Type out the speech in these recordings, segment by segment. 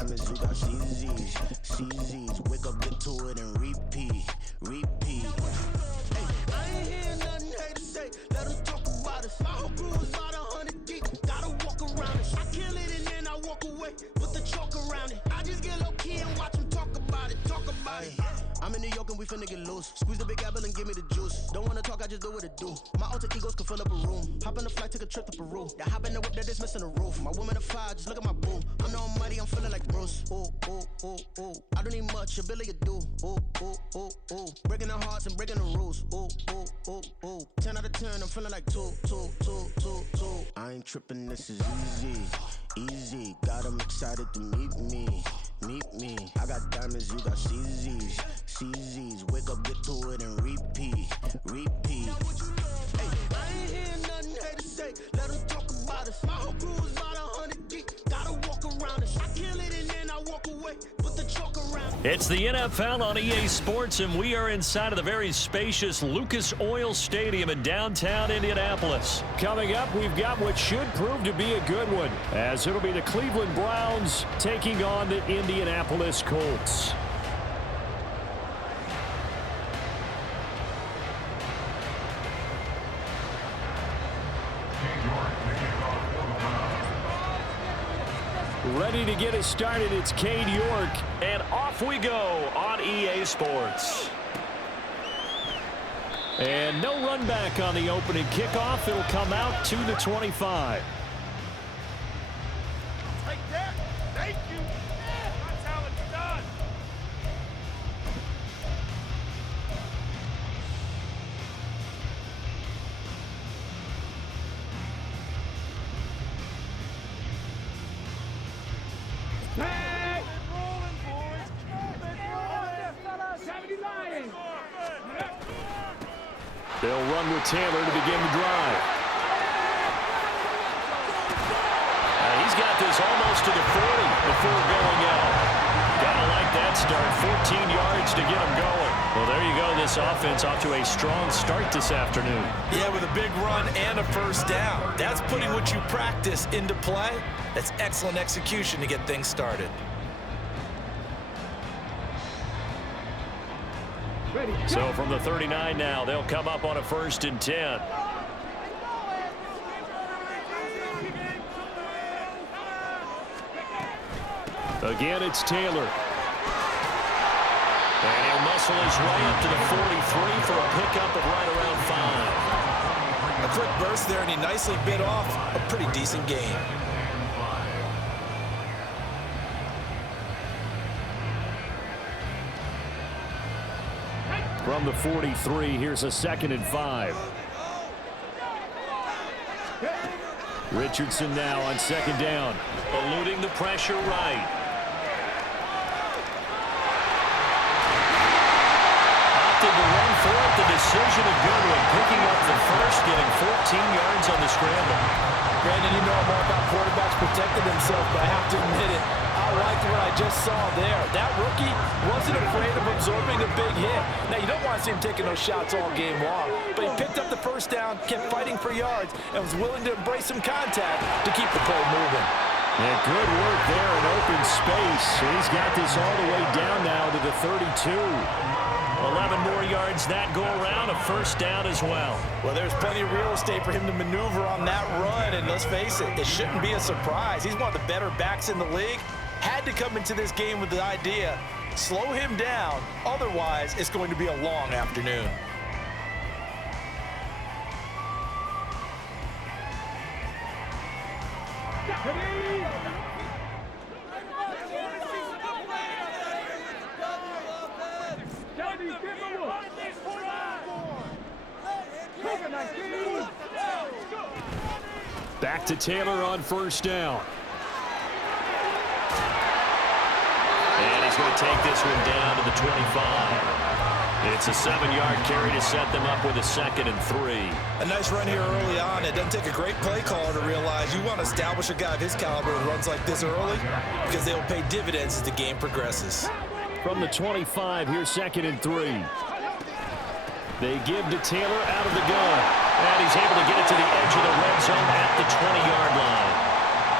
diamonds, you got CZs, CZs. Wake up, get to it, and repeat, repeat. Hey, I ain't hear nothing haters say. Let them talk about us. My whole crew is about 100 deep. Gotta walk around it. I kill it and then I walk away. Put the chalk around it. I just get low key and watch them talk about it. Talk about it. I'm in New York and we finna get loose. Squeeze the big apple and give me the juice. Don't wanna talk, I just do what it do. My alter egos can fill up a room. Hop on the flight, take a trip to Peru. That hop in the whip that is missing the roof. My woman a fire, just look at my boo. I'm the almighty, I'm feeling like Bruce. Ooh, ooh, ooh, ooh. I don't need much, a Billy a do. Ooh, ooh, ooh, ooh. Breaking the hearts and breaking the rules. Ooh, ooh, ooh, ooh. 10 out of 10, I'm feeling like 2, 2, 2, 2, 2. I ain't tripping, this is easy, easy. Got 'em excited to meet me. Meet me, I got diamonds, you got CZs, CZs. Wake up, get to it, and repeat, repeat. Hey, I ain't hear nothing haters say. Let them talk about us. My whole crew is about 100 deep. Gotta walk around us. I kill it and then I walk away. Put the chalk around it. It's the NFL on EA Sports, and we are inside of the very spacious Lucas Oil Stadium in downtown Indianapolis. Coming up, we've got what should prove to be a good one, as it'll be the Cleveland Browns taking on the Indianapolis Colts. Ready to get us started, it's Cade York. And off we go on EA Sports. And no run back on the opening kickoff. It'll come out to the 25. Take that. Thank you. That's how it's done. Hey! Rolling, boys. Rolling. 70 Lions. They'll run with Taylor to begin the drive. He's got this almost to the 40 before going out. Gotta like that start. 14 yards to get him going. Well, there you go. This offense off to a strong start this afternoon. Yeah, with a big run and a first down. That's putting what you practice into play. That's excellent execution to get things started. So from the 39 now, they'll come up on a 1st and 10. Again, it's Taylor. And he'll muscle his way up to the 43 for a pickup of right around 5. A quick burst there, and he nicely bit off a pretty decent gain. From the 43, here's a 2nd and 5. Richardson now on 2nd down. Eluding the pressure right. Opted to run for it. The decision of Goodwin picking up the first, getting 14 yards on the scramble. Brandon, you know more about quarterbacks protecting themselves, but I have to admit it. I liked what I just saw there. That rookie wasn't afraid of absorbing a big hit. Now, you don't want to see him taking those shots all game long, but he picked up the first down, kept fighting for yards, and was willing to embrace some contact to keep the play moving. And good work there in open space. He's got this all the way down now to the 32. 11 more yards that go around, a first down as well. Well, there's plenty of real estate for him to maneuver on that run, and let's face it, it shouldn't be a surprise. He's one of the better backs in the league. Had to come into this game with the idea, slow him down, otherwise it's going to be a long afternoon. Back to Taylor on 1st down. And he's going to take this one down to the 25. It's a 7-yard carry to set them up with a 2nd and 3. A nice run here early on. It doesn't take a great play caller to realize you want to establish a guy of his caliber who runs like this early because they will pay dividends as the game progresses. From the 25, here's 2nd and 3. They give to Taylor out of the gun. And he's able to get it to the edge of the red zone at the 20-yard line.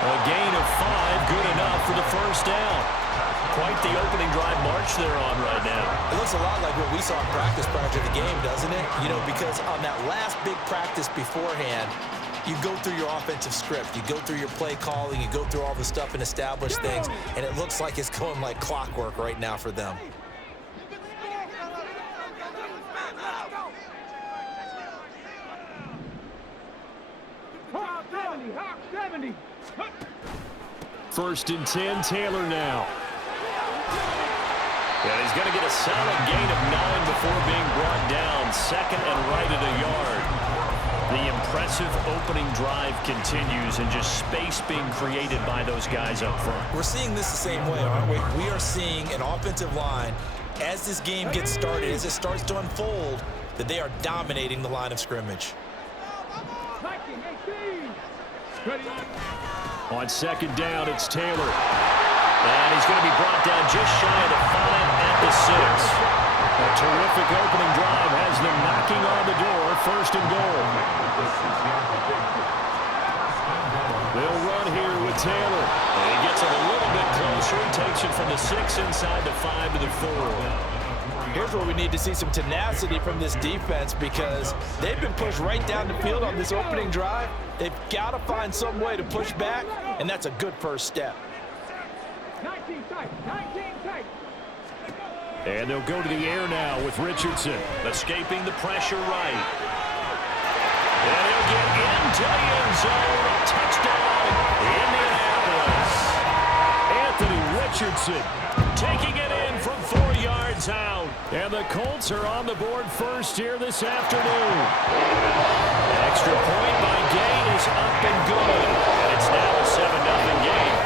A gain of 5, good enough for the first down. Quite the opening drive march they're on right now. It looks a lot like what we saw in practice prior to the game, doesn't it? You know, because on that last big practice beforehand, you go through your offensive script. You go through your play calling. You go through all the stuff and establish things. And it looks like it's going like clockwork right now for them. First and 10, Taylor now. Yeah, he's going to get a solid gain of 9 before being brought down. Second and right at a yard. The impressive opening drive continues, and just space being created by those guys up front. We're seeing this the same way, aren't we? We are seeing an offensive line, as this game gets started, as it starts to unfold, that they are dominating the line of scrimmage. On second down, it's Taylor. And he's going to be brought down just shy of the 5 at the 6. A terrific opening drive has them knocking on the door. First and goal. They'll run here with Taylor. And he gets it a little bit closer. He takes it from the 6 inside the 5 to the 4. Here's where we need to see some tenacity from this defense, because they've been pushed right down the field on this opening drive. They've got to find some way to push back, and that's a good first step. 19 tight. And they'll go to the air now with Richardson. Escaping the pressure right. And he'll get into the end zone. Touchdown, Indianapolis. Anthony Richardson taking it in from 4 yards out. And the Colts are on the board first here this afternoon. An extra point by Gay is up and good. And it's now a 7-0 game.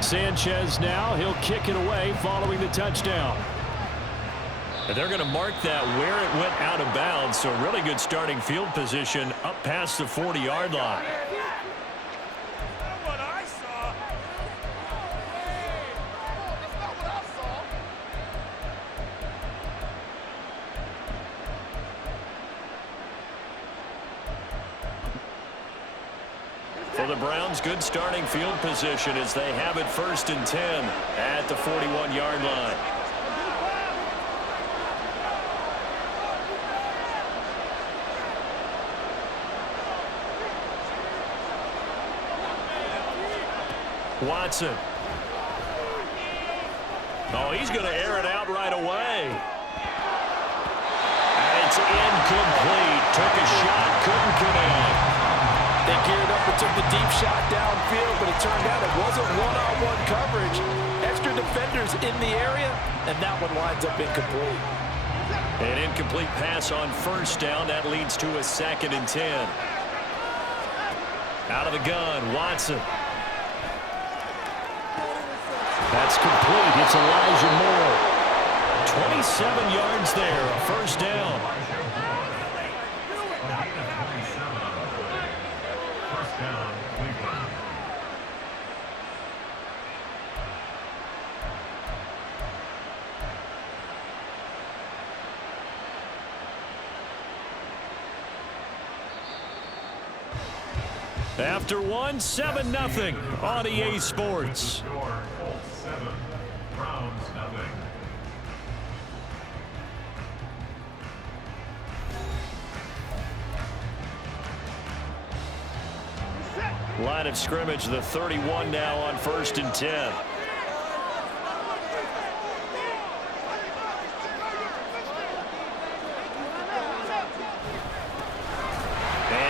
Sanchez now. He'll kick it away following the touchdown. And they're going to mark that where it went out of bounds. So really good starting field position up past the 40-yard line. What I saw. For the Browns, good starting field position as they have it first and 10 at the 41-yard line. Watson. Oh, he's going to air it out right away. And it's incomplete. Took a shot, couldn't connect. They geared up and took the deep shot downfield, but it turned out it wasn't one-on-one coverage. Extra defenders in the area, and that one winds up incomplete. An incomplete pass on first down. That leads to a 2nd and 10. Out of the gun, Watson. That's complete. It's Elijah Moore. 27 yards there, a first down. After one, 7-0 on EA Sports. Colts 7, Browns 0. Line of scrimmage, the 31 now on first and 10.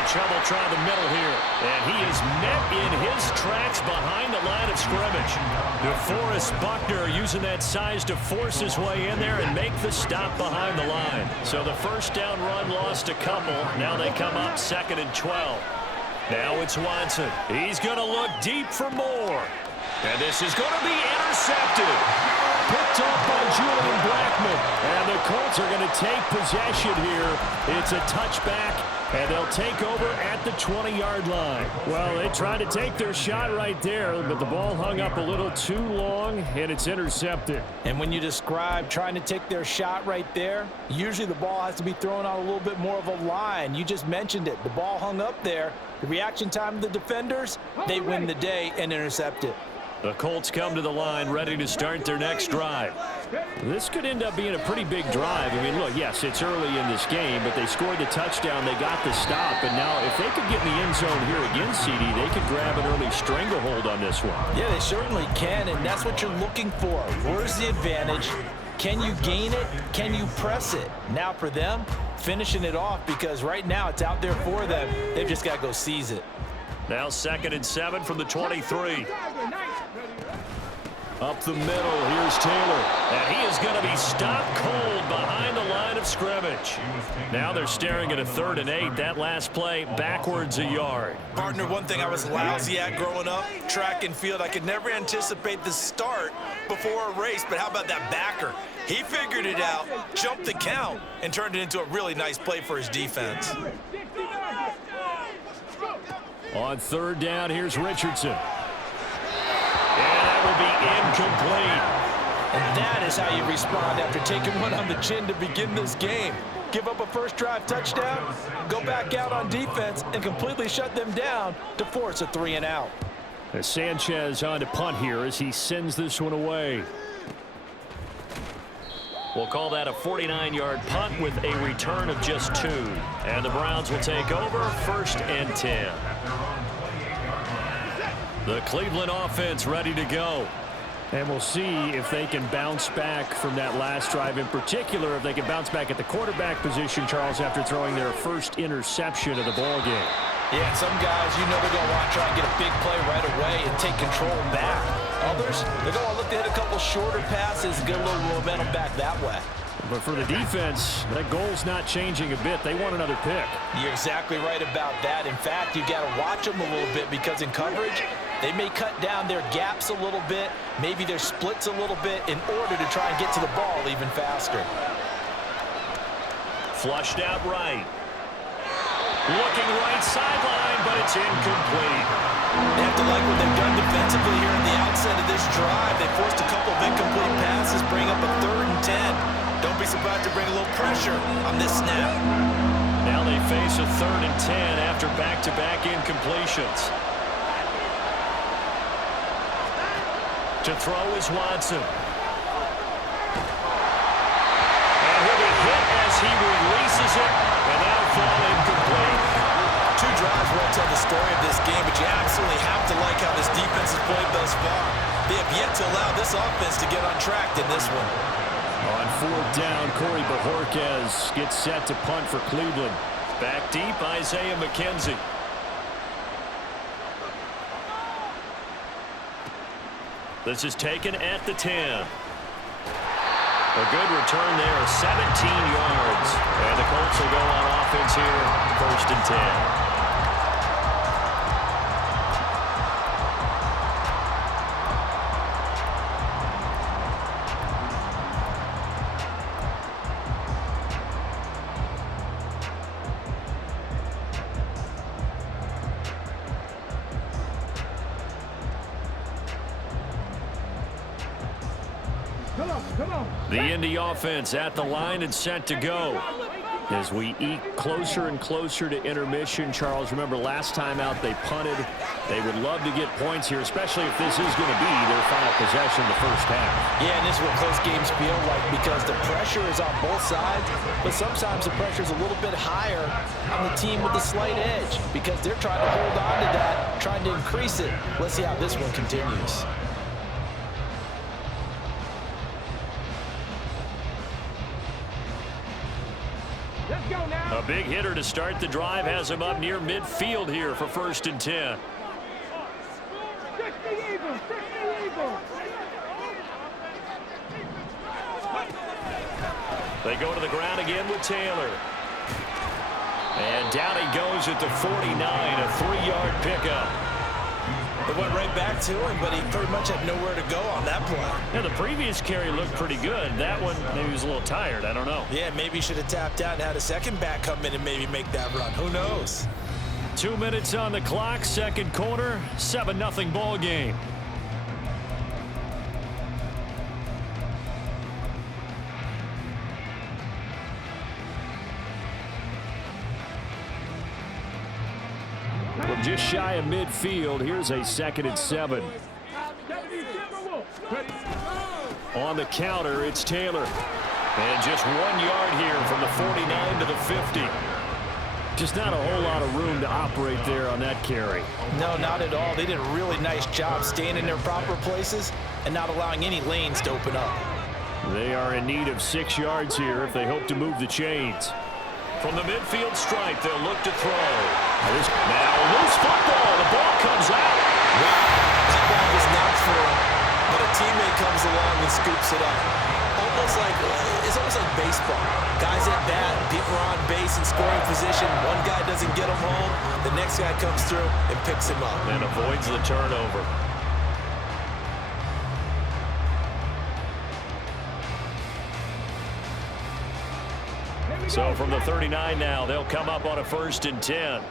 Trouble trying the middle here. And he is met in his tracks behind the line of scrimmage. DeForest Buckner using that size to force his way in there and make the stop behind the line. So the first down run lost a couple. Now they come up 2nd and 12. Now it's Watson. He's going to look deep for more. And this is going to be intercepted. Picked off by Julian Blackmon. And the Colts are going to take possession here. It's a touchback, and they'll take over at the 20-yard line. Well, they tried to take their shot right there, but the ball hung up a little too long, and it's intercepted. And when you describe trying to take their shot right there, usually the ball has to be thrown on a little bit more of a line. You just mentioned it. The ball hung up there. The reaction time of the defenders, they win the day and intercept it. The Colts come to the line ready to start their next drive. This could end up being a pretty big drive. I mean, look, yes, it's early in this game, but they scored the touchdown. They got the stop. And now if they could get in the end zone here again, CD, they could grab an early stranglehold on this one. Yeah, they certainly can, and that's what you're looking for. Where's the advantage? Can you gain it? Can you press it? Now for them, finishing it off, because right now it's out there for them. They've just got to go seize it. Now 2nd and 7 from the 23. Up the middle, here's Taylor. And he is going to be stopped cold behind the line of scrimmage. Now they're staring at a 3rd and 8. That last play, backwards a yard. Partner, one thing I was lousy at growing up, track and field, I could never anticipate the start before a race, but how about that backer? He figured it out, jumped the count, and turned it into a really nice play for his defense. On 3rd down, here's Richardson. And that will be incomplete. And that is how you respond after taking one on the chin to begin this game. Give up a first drive touchdown, go back out on defense, and completely shut them down to force a 3 and out. As Sanchez on to punt here as he sends this one away. We'll call that a 49-yard punt with a return of just 2. And the Browns will take over 1st and 10. The Cleveland offense ready to go. And we'll see if they can bounce back from that last drive. In particular, if they can bounce back at the quarterback position, Charles, after throwing their first interception of the ball game. Yeah, some guys, you know they're going to want to try and get a big play right away and take control back. Others, they're going to look to hit a couple shorter passes and get a little momentum back that way. But for the defense, that goal's not changing a bit. They want another pick. You're exactly right about that. In fact, you got to watch them a little bit, because in coverage, they may cut down their gaps a little bit, maybe their splits a little bit, in order to try and get to the ball even faster. Flushed out right. Looking right sideline, but it's incomplete. They have to like what they've done defensively here in the outset of this drive. They forced a couple of incomplete passes, bring up a 3rd and 10. Don't be surprised to bring a little pressure on this snap. Now they face a 3rd and 10 after back-to-back incompletions. To throw is Watson. And he'll be hit as he releases it, and that'll fall incomplete. 2 drives won't tell the story of this game, but you absolutely have to like how this defense has played thus far. They have yet to allow this offense to get untracked in this one. On 4th down, Corey Bojorquez gets set to punt for Cleveland. Back deep, Isaiah McKenzie. This is taken at the 10. A good return there, 17 yards. And the Colts will go on offense here, 1st and 10. The Indy offense at the line and set to go. As we eke closer and closer to intermission, Charles, remember last time out they punted. They would love to get points here, especially if this is going to be their final possession in the first half. Yeah, and this is what close games feel like, because the pressure is on both sides, but sometimes the pressure is a little bit higher on the team with the slight edge, because they're trying to hold on to that, trying to increase it. Let's see how this one continues. A big hitter to start the drive has him up near midfield here for 1st and 10. They go to the ground again with Taylor. And down he goes at the 49, a 3-yard pickup. It went right back to him, but he pretty much had nowhere to go on that play. Yeah, the previous carry looked pretty good. That one, maybe he was a little tired. I don't know. Yeah, maybe he should have tapped out and had a second back come in and maybe make that run. Who knows? 2 minutes on the clock, second quarter, 7-0 ball game. From just shy of midfield, here's a 2nd and 7. On the counter, it's Taylor. And just 1 yard here from the 49 to the 50. Just not a whole lot of room to operate there on that carry. No, not at all. They did a really nice job staying in their proper places and not allowing any lanes to open up. They are in need of 6 yards here if they hope to move the chains. From the midfield stripe, they'll look to throw. Now loose football. The ball comes out. Wow, that ball was not for him, but a teammate comes along and scoops it up. It's almost like baseball. Guys at bat, people are on base in scoring position. One guy doesn't get him home. The next guy comes through and picks him up. And avoids the turnover. So from the 39 now, they'll come up on a 1st and 10.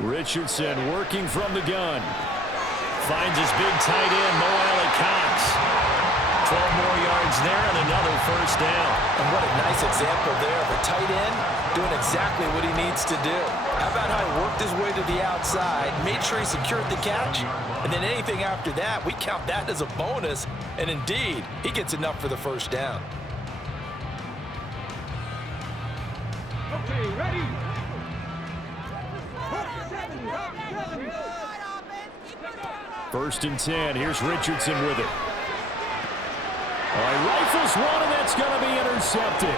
Richardson working from the gun. Finds his big tight end, Mo Alley-Cox. 12 more yards there and another 1st down. And what a nice example there of a tight end doing exactly what he needs to do. How about how he worked his way to the outside, made sure he secured the catch, and then anything after that, we count that as a bonus. And indeed, he gets enough for the 1st down. Okay, ready. 1st and 10. Here's Richardson with it. All right, rifles one, and that's going to be intercepted.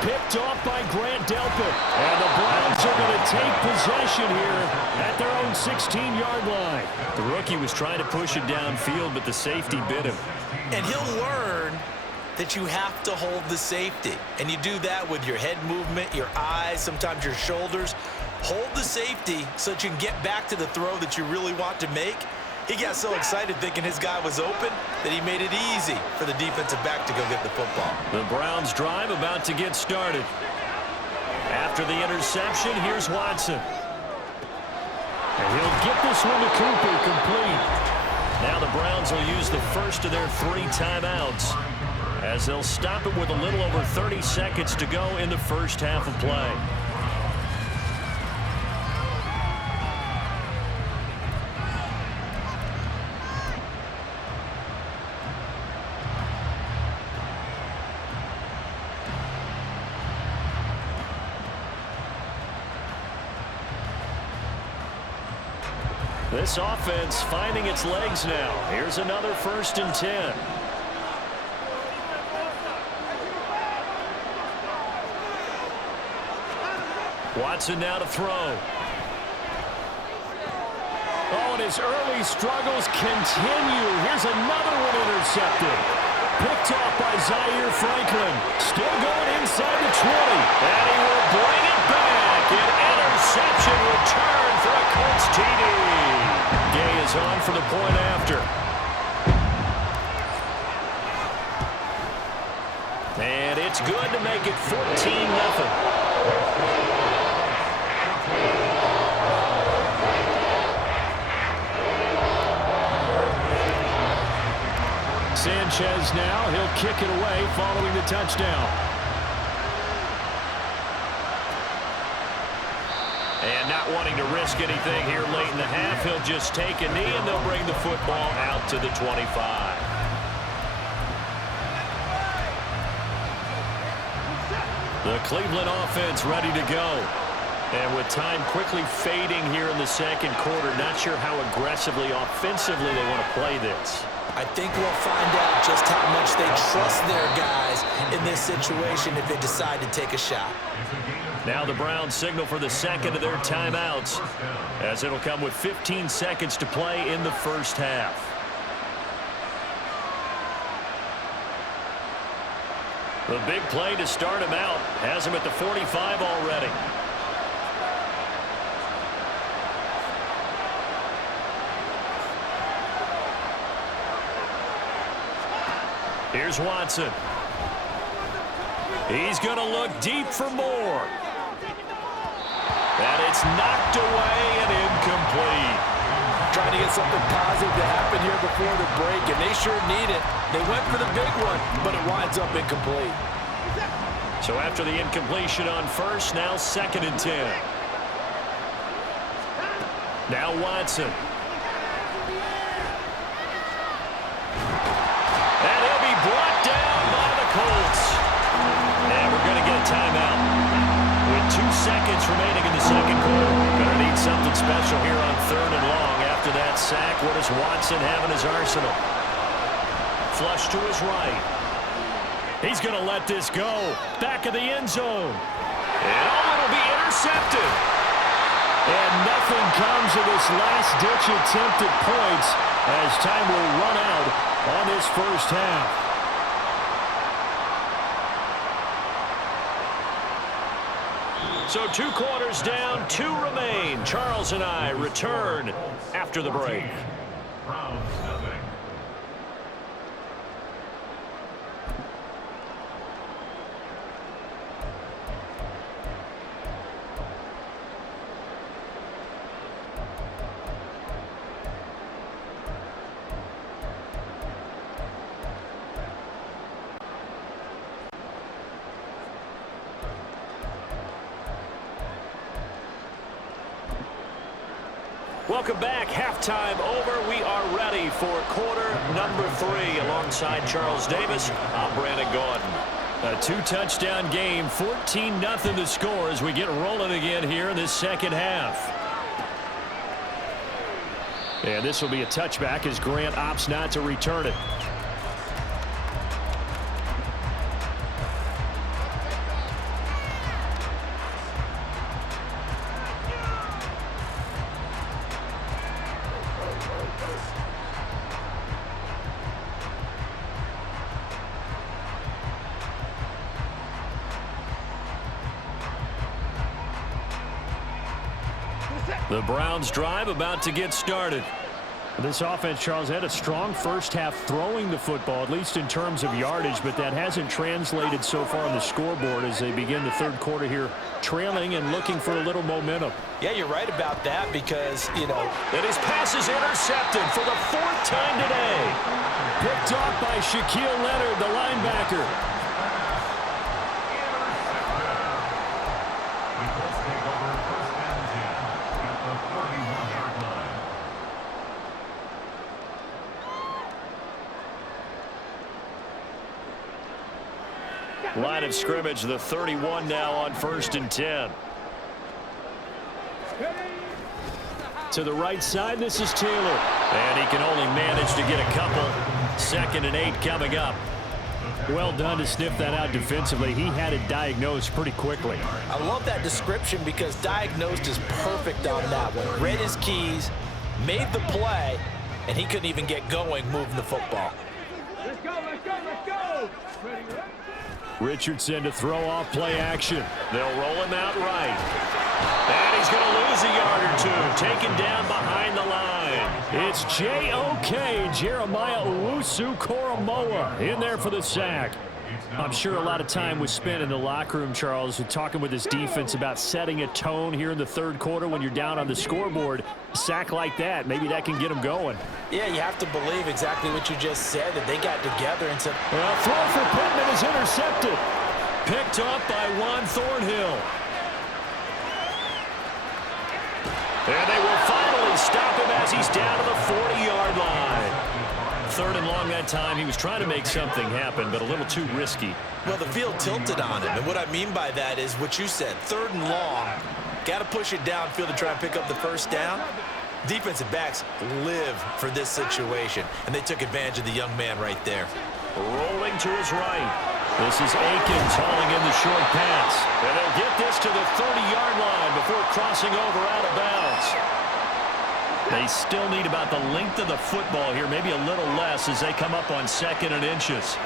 Picked off by Grant Delpit. And the Browns are going to take possession here at their own 16-yard line. The rookie was trying to push it downfield, but the safety bit him. And he'll learn that you have to hold the safety. And you do that with your head movement, your eyes, sometimes your shoulders. Hold the safety so that you can get back to the throw that you really want to make. He got so excited thinking his guy was open that he made it easy for the defensive back to go get the football. The Browns drive about to get started. After the interception, here's Watson. And he'll get this one to Cooper, complete. Now the Browns will use the first of their 3 timeouts as they'll stop it with a little over 30 seconds to go in the first half of play. This offense finding its legs now. Here's another 1st and 10. Watson now to throw. Oh, and his early struggles continue. Here's another one intercepted. Picked off by Zaire Franklin. Still going inside the 20. And he will bring it back. An interception return for a Colts TD. Gay is on for the point after. And it's good to make it 14-0. Sanchez now, he'll kick it away following the touchdown. And not wanting to risk anything here late in the half, he'll just take a knee and they'll bring the football out to the 25. The Cleveland offense ready to go. And with time quickly fading here in the second quarter, not sure how aggressively, offensively they want to play this. I think we'll find out just how much they trust their guys in this situation if they decide to take a shot. Now the Browns signal for the second of their timeouts, as it'll come with 15 seconds to play in the first half. The big play to start him out has him at the 45 already. Here's Watson. He's going to look deep for more. And it's knocked away and incomplete. Trying to get something positive to happen here before the break, and they sure need it. They went for the big one, but it winds up incomplete. So after the incompletion on first, now 2nd and 10. Now Watson. And he'll be brought down by the Colts. And we're going to get a timeout. With 2 seconds remaining in the second quarter. Gonna need something special here on 3rd and long. After that sack, what does Watson have in his arsenal? Flush to his right. He's going to let this go. Back of the end zone. And it'll be intercepted. And nothing comes of this last-ditch attempt at points as time will run out on this first half. So 2 quarters down, 2 remain. Charles and I return after the break. Welcome back. Halftime over. We are ready for quarter number 3. Alongside Charles Davis, I'm Brandon Gordon. A 2-touchdown game, 14-0 the score as we get rolling again here in this second half. And this will be a touchback as Grant opts not to return it. The Browns drive about to get started. This offense, Charles, had a strong first half throwing the football, at least in terms of yardage, but that hasn't translated so far on the scoreboard as they begin the third quarter here, trailing and looking for a little momentum. Yeah, you're right about that because, And his pass is intercepted for the 4th time today. Picked off by Shaquille Leonard, the linebacker. Line of scrimmage, the 31 now on 1st and 10. To the right side, this is Taylor. And he can only manage to get a couple. 2nd and 8 coming up. Well done to sniff that out defensively. He had it diagnosed pretty quickly. I love that description because diagnosed is perfect on that one. Read his keys, made the play, and he couldn't even get going moving the football. Let's go, let's go, let's go! Ready, ready? Richardson to throw off play action. They'll roll him out right. And he's going to lose a yard or 2. Taken down behind the line. It's J.O.K. Jeremiah Owusu-Koramoah in there for the sack. I'm sure a lot of time was spent in the locker room, Charles, talking with his defense about setting a tone here in the third quarter when you're down on the scoreboard. A sack like that, maybe that can get them going. Yeah, you have to believe exactly what you just said, that they got together and said, well, throw for Pittman is intercepted. Picked up by Juan Thornhill. And they will finally stop him as he's down to the 40-yard line. 3rd and long that time. He was trying to make something happen, but a little too risky. Well, the field tilted on him, and what I mean by that is what you said. 3rd and long, got to push it downfield to try and pick up the first down. Defensive backs live for this situation, and they took advantage of the young man right there. Rolling to his right. This is Akins hauling in the short pass. And they'll get this to the 30-yard line before crossing over out of bounds. They still need about the length of the football here, maybe a little less as they come up on 2nd and inches.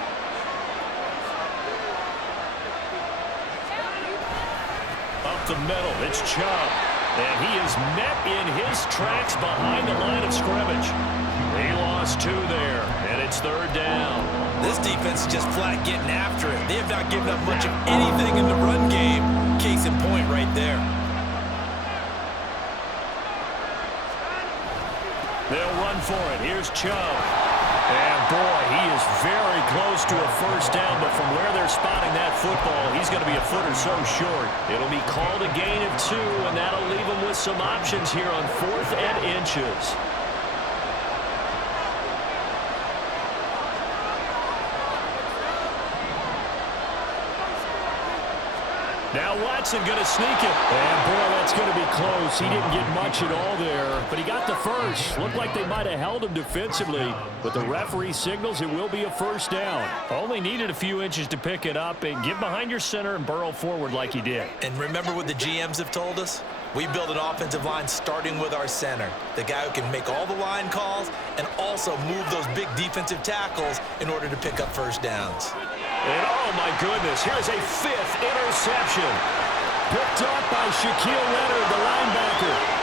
the middle. It's Chubb. And he is met in his tracks behind the line of scrimmage. He lost 2 there, and it's 3rd down. This defense is just flat getting after it. They have not given up much of anything in the run game. Case in point right there. They'll run for it. Here's Chubb. And, boy, he is very close to a first down, but from where they're spotting that football, he's going to be a foot or so short. It'll be called a gain of 2, and that'll leave him with some options here on 4th and inches. Now Watson going to sneak it. And, boy, that's going to be close. He didn't get much at all there, but he got the first. Looked like they might have held him defensively, but the referee signals it will be a first down. Only needed a few inches to pick it up and get behind your center and burrow forward like he did. And remember what the GMs have told us? We build an offensive line starting with our center, the guy who can make all the line calls and also move those big defensive tackles in order to pick up first downs. And, oh, my goodness, here's a 5th interception. Picked up by Shaquille Leonard, the linebacker.